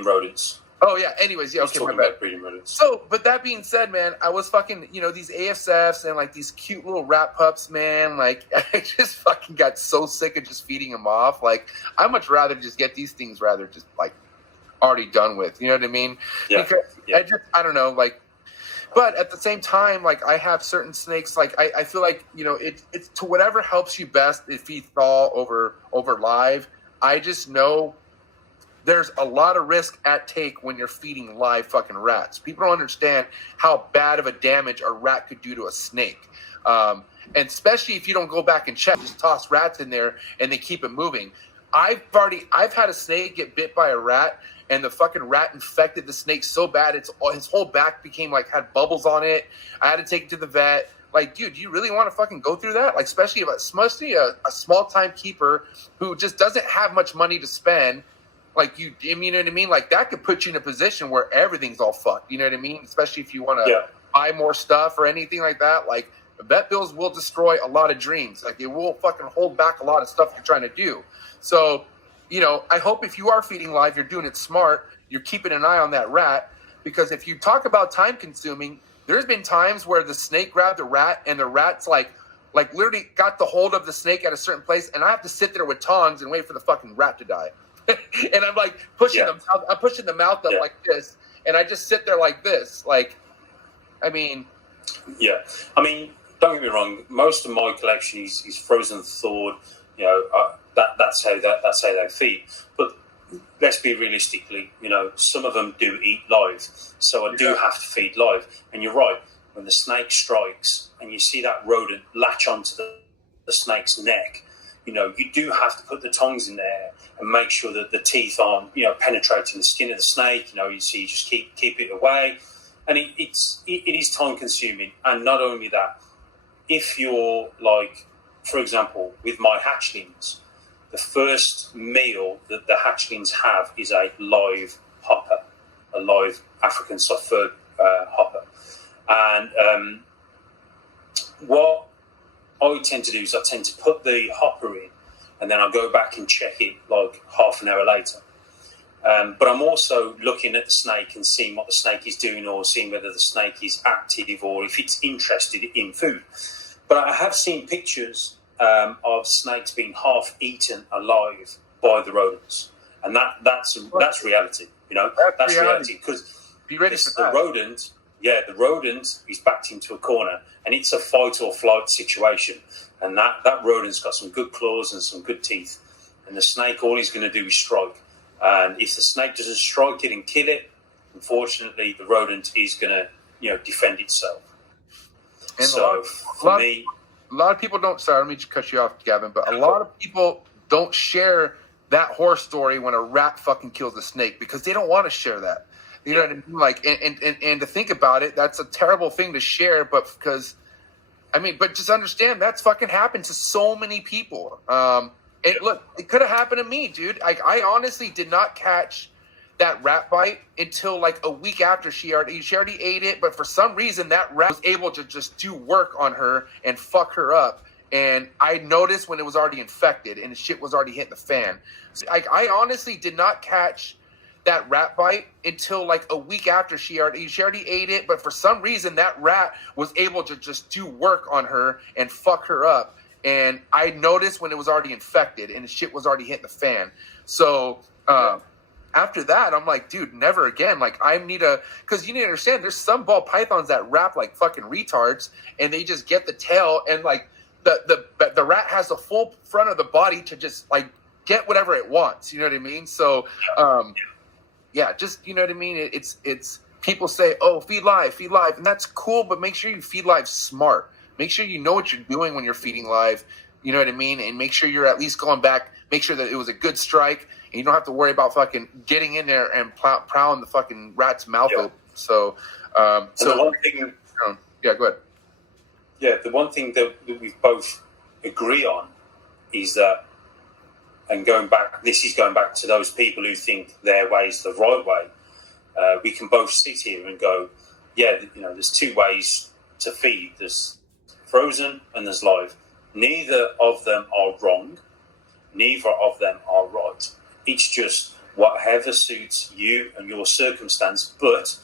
rodents. Oh, yeah. Anyways, yeah, okay, talking about breeding rodents. So, but that being said, man, I was fucking, these ASFs and, like, these cute little rat pups, man. Like, I just fucking got so sick of just feeding them off. Like, I'd much rather just get these things just, like, already done with. You know what I mean? Yeah. Because I don't know, like, but at the same time, like, I have certain snakes, like, I feel like, it's to whatever helps you best if you thaw over live. I just know there's a lot of risk at take when you're feeding live fucking rats. People don't understand how bad of a damage a rat could do to a snake. And especially if you don't go back and check, just toss rats in there and they keep it moving. I've had a snake get bit by a rat, and the fucking rat infected the snake so bad his whole back became like had bubbles on it. I had to take it to the vet. Like, dude, do you really want to fucking go through that? Like, especially a small time keeper who just doesn't have much money to spend. Like, you know what I mean? Like, that could put you in a position where everything's all fucked. You know what I mean? Especially if you want to buy more stuff or anything like that. Like, vet bills will destroy a lot of dreams. Like, it will fucking hold back a lot of stuff you're trying to do. So, I hope if you are feeding live, you're doing it smart. You're keeping an eye on that rat. Because if you talk about time consuming, there's been times where the snake grabbed the rat and the rat's like literally got the hold of the snake at a certain place. And I have to sit there with tongs and wait for the fucking rat to die. And I'm like pushing them. I'm pushing the mouth up like this, and I just sit there like this. Like, I mean, I mean, don't get me wrong. Most of my collection is frozen, thawed. That's how they feed. But let's be realistically. Some of them do eat live, so I do have to feed live. And you're right. When the snake strikes, and you see that rodent latch onto the snake's neck. You do have to put the tongs in there and make sure that the teeth aren't, penetrating the skin of the snake. You just keep it away. And it is time consuming. And not only that, if you're like, for example, with my hatchlings, the first meal that the hatchlings have is a live hopper, a live African soft-furred hopper. And what I tend to do is I tend to put the hopper in, and then I'll go back and check it like half an hour later. But I'm also looking at the snake and seeing what the snake is doing, or seeing whether the snake is active or if it's interested in food. But I have seen pictures of snakes being half eaten alive by the rodents, and that's reality. That's reality because be ready for the rodent. Yeah, the rodent is backed into a corner, and it's a fight or flight situation. And that rodent's got some good claws and some good teeth. And the snake, all he's going to do is strike. And if the snake doesn't strike it and kill it, unfortunately, the rodent is going to, defend itself. And so, a lot of people don't. Sorry, let me just cut you off, Gavin. But a lot of people don't share that horror story when a rat fucking kills a snake because they don't want to share that. You know what I mean? Like, and to think about it, that's a terrible thing to share. But but just understand that's fucking happened to so many people. Look, it could have happened to me, dude. I honestly did not catch that rat bite until like a week after she already ate it. But for some reason, that rat was able to just do work on her and fuck her up. And I noticed when it was already infected and the shit was already hitting the fan. So, I honestly did not catch that rat bite until like a week after she already ate it, but for some reason that rat was able to just do work on her and fuck her up, and I noticed when it was already infected and the shit was already hitting the fan. So after that, I'm like, dude, never again. Like, because you need to understand, there's some ball pythons that rap like fucking retards, and they just get the tail, and like the rat has the full front of the body to just like get whatever it wants. You know what I mean? So just, you know what I mean? It's people say, oh, feed live, and that's cool, but make sure you feed live smart. Make sure you know what you're doing when you're feeding live, you know what I mean? And make sure you're at least going back, make sure that it was a good strike, and you don't have to worry about fucking getting in there and prowling the fucking rat's mouth open. So, the one thing, go ahead. Yeah, the one thing that we both agree on is that, and this is going back to those people who think their way is the right way. We can both sit here and go, there's two ways to feed. There's frozen and there's live. Neither of them are wrong. Neither of them are right. It's just whatever suits you and your circumstance. But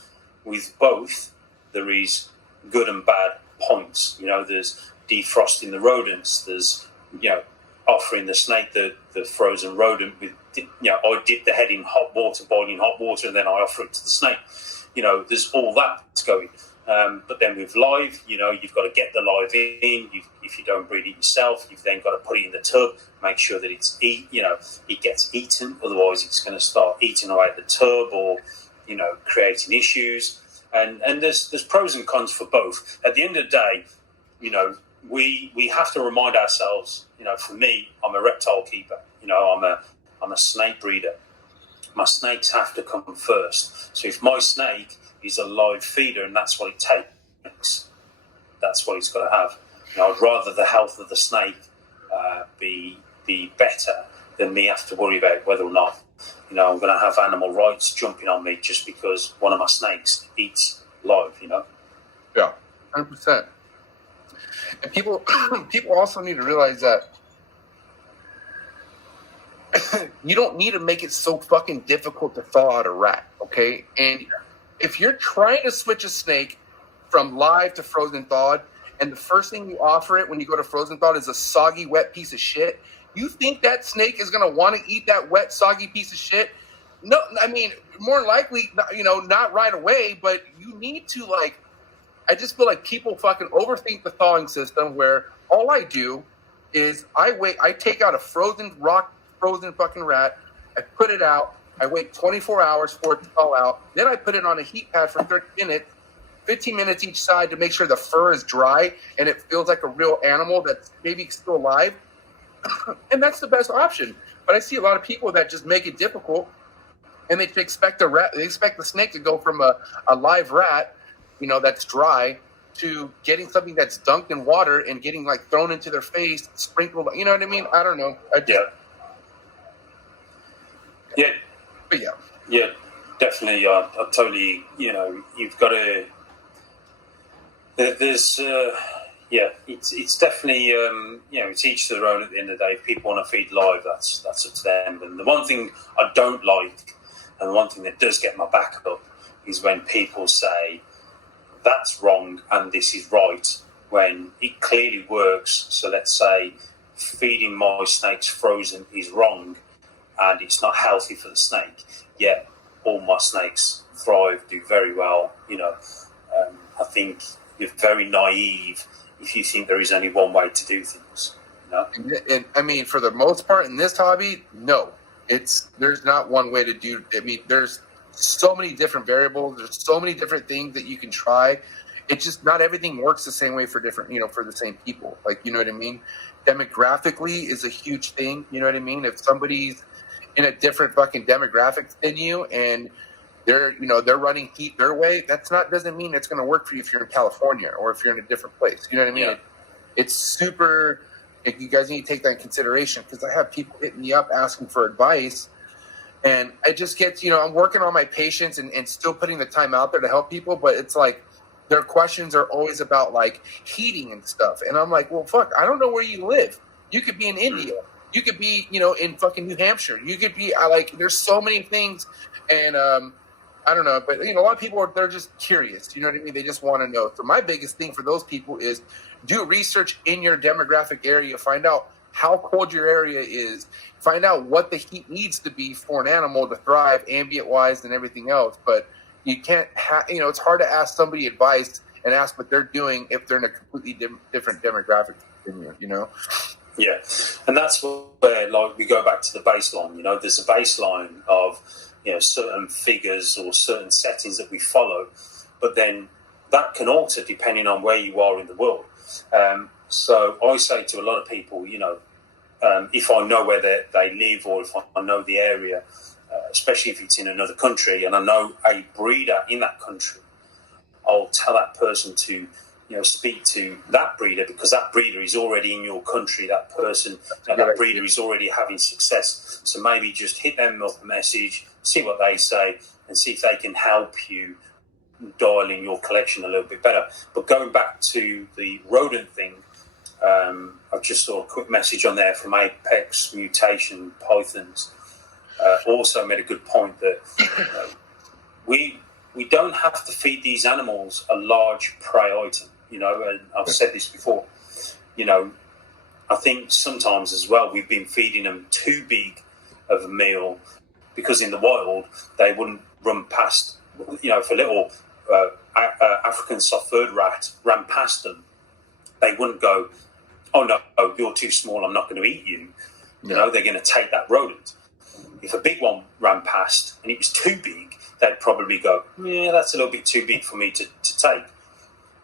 with both, there is good and bad points. There's defrosting the rodents. There's, offering the snake the frozen rodent with, I dip the head in hot water, boiling hot water, and then I offer it to the snake. There's all that going. But then with live, you've got to get the live in. If you don't breed it yourself, you've then got to put it in the tub, make sure that it gets eaten. Otherwise, it's going to start eating away at the tub or, creating issues. And there's pros and cons for both. At the end of the day, we have to remind ourselves. For me, I'm a reptile keeper. I'm a snake breeder. My snakes have to come first. So if my snake is a live feeder and that's what it takes, that's what it's got to have. I'd rather the health of the snake be better than me have to worry about whether or not I'm going to have animal rights jumping on me just because one of my snakes eats live. Yeah, 100%. And people also need to realize that you don't need to make it so fucking difficult to thaw out a rat, okay? And if you're trying to switch a snake from live to frozen thawed, and the first thing you offer it when you go to frozen thawed is a soggy, wet piece of shit, you think that snake is going to want to eat that wet, soggy piece of shit? No, I mean, more likely, not right away, but you need to, I just feel like people fucking overthink the thawing system where all I do is I take out a frozen fucking rat, I put it out, I wait 24 hours for it to thaw out, then I put it on a heat pad for 30 minutes, 15 minutes each side to make sure the fur is dry and it feels like a real animal that's maybe still alive. And that's the best option. But I see a lot of people that just make it difficult, and they expect the snake to go from a live rat, that's dry, to getting something that's dunked in water and getting thrown into their face, sprinkled. You know what I mean? I don't know. But yeah, definitely. I totally. You've got to. There's. It's definitely. It's each to their own. At the end of the day, if people want to feed live, that's up to them. And the one thing I don't like, and the one thing that does get my back up, is when people say that's wrong and this is right when it clearly works. So let's say feeding my snakes frozen is wrong and it's not healthy for the snake, yet all my snakes thrive, do very well. I think you're very naive if you think there is only one way to do things. And I mean, for the most part in this hobby, no, there's not one way to do. I mean, there's so many different variables. There's so many different things that you can try. It's just not everything works the same way for different, for the same people. You know what I mean? Demographically is a huge thing. You know what I mean? If somebody's in a different fucking demographic than you and they're running heat their way, doesn't mean it's going to work for you if you're in California or if you're in a different place. You know what I mean? Yeah. It's super. You guys need to take that in consideration, because I have people hitting me up asking for advice. And I just get, I'm working on my patience and still putting the time out there to help people. But it's their questions are always about heating and stuff. And I'm like, well, fuck, I don't know where you live. You could be in India. You could be, in fucking New Hampshire. You could be, there's so many things. And I don't know. But, a lot of people, they're just curious. You know what I mean? They just want to know. So my biggest thing for those people is do research in your demographic area. Find out how cold your area is. Find out what the heat needs to be for an animal to thrive ambient-wise and everything else. But you can't it's hard to ask somebody advice and ask what they're doing if they're in a completely different demographic than you. Yeah, and that's where we go back to the baseline. There's a baseline of certain figures or certain settings that we follow, but then that can alter depending on where you are in the world. So I say to a lot of people, if I know where they live or if I know the area, especially if it's in another country and I know a breeder in that country, I'll tell that person to speak to that breeder, because that breeder is already in your country. That person, that breeder is already having success. So maybe just hit them up a message, see what they say, and see if they can help you dial in your collection a little bit better. But going back to the rodent thing, I've just saw a quick message on there from Apex Mutation Pythons. also made a good point that we don't have to feed these animals a large prey item, and I've said this before, I think sometimes as well we've been feeding them too big of a meal, because in the wild they wouldn't run past, if a little African soft-furred rat ran past them, they wouldn't go, oh no, you're too small, I'm not going to eat you. They're going to take that rodent. If a big one ran past and it was too big, they'd probably go, yeah, that's a little bit too big for me to take.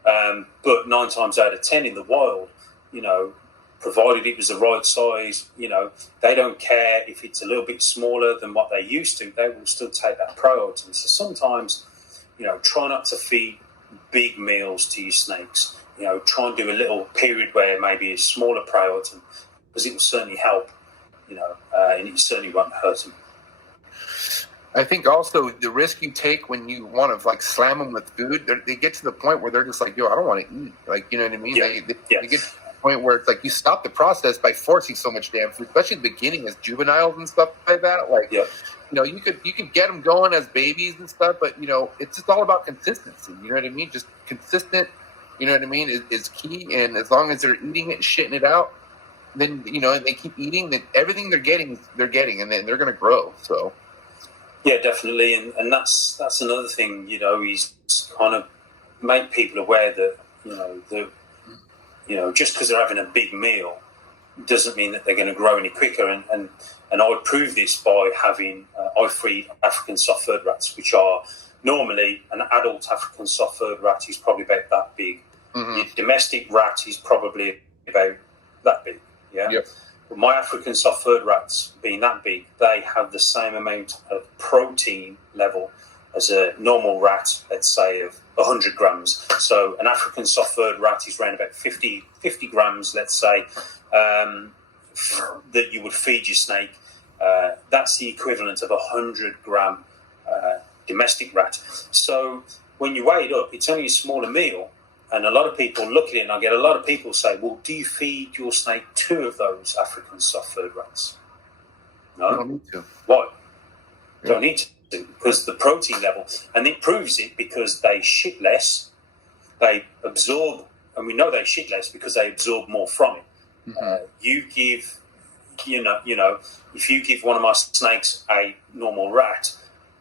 But 9 times out of 10 in the wild, provided it was the right size, they don't care if it's a little bit smaller than what they used to, they will still take that priority. So sometimes, try not to feed big meals to your snakes. Try and do a little period where maybe a smaller priority, because it will certainly help, and it certainly won't hurt them. I think also the risk you take when you want to slam them with food, they get to the point where they're just like, yo, I don't want to eat. You know what I mean? Yeah. They get to the point where it's like you stop the process by forcing so much damn food, especially in the beginning as juveniles and stuff like that. You could get them going as babies and stuff, but it's just all about consistency. You know what I mean? Just consistent. You know what I mean? Is key, and as long as they're eating it and shitting it out, then and they keep eating, then everything they're getting, and then they're going to grow. So. Yeah, definitely, and that's another thing. He's kind of make people aware that just because they're having a big meal doesn't mean that they're going to grow any quicker. And I would prove this by having I feed African soft-furred rats, which are normally an adult African soft-furred rat is probably about that big. Mm-hmm. Your domestic rat is probably about that big. Yeah. Yep. But my African soft-furred rats, being that big, they have the same amount of protein level as a normal rat, let's say, of 100 grams. So an African soft-furred rat is around about 50 grams, let's say, that you would feed your snake. That's the equivalent of a 100-gram domestic rat. So when you weigh it up, it's only a smaller meal. And a lot of people look at it, and I get a lot of people say, well, do you feed your snake 2 of those African soft-furred rats? No. Don't need to. Why? Yeah. Don't need to, because the protein level, and it proves it because they shit less, they absorb, and we know they shit less because they absorb more from it. Mm-hmm. You give, if you give one of my snakes a normal rat,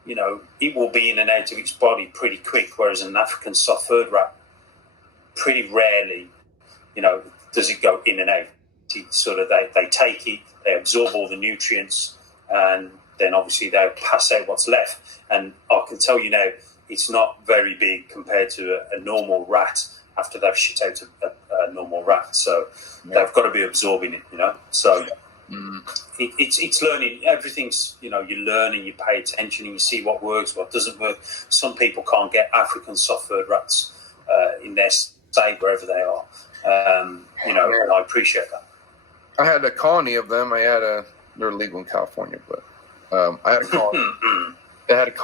it will be in and out of its body pretty quick, whereas an African soft-furred rat, pretty rarely, does it go in and out. It sort of they take it, they absorb all the nutrients, and then obviously they pass out what's left. And I can tell you now, it's not very big compared to a normal rat after they've shit out a normal rat. So they've got to be absorbing it, So it's learning. Everything's, you learn and you pay attention and you see what works, what doesn't work. Some people can't get African soft-furred rats in their state wherever they are. And I appreciate that. I had a colony of them. They're legal in California, but I had a colony. They had a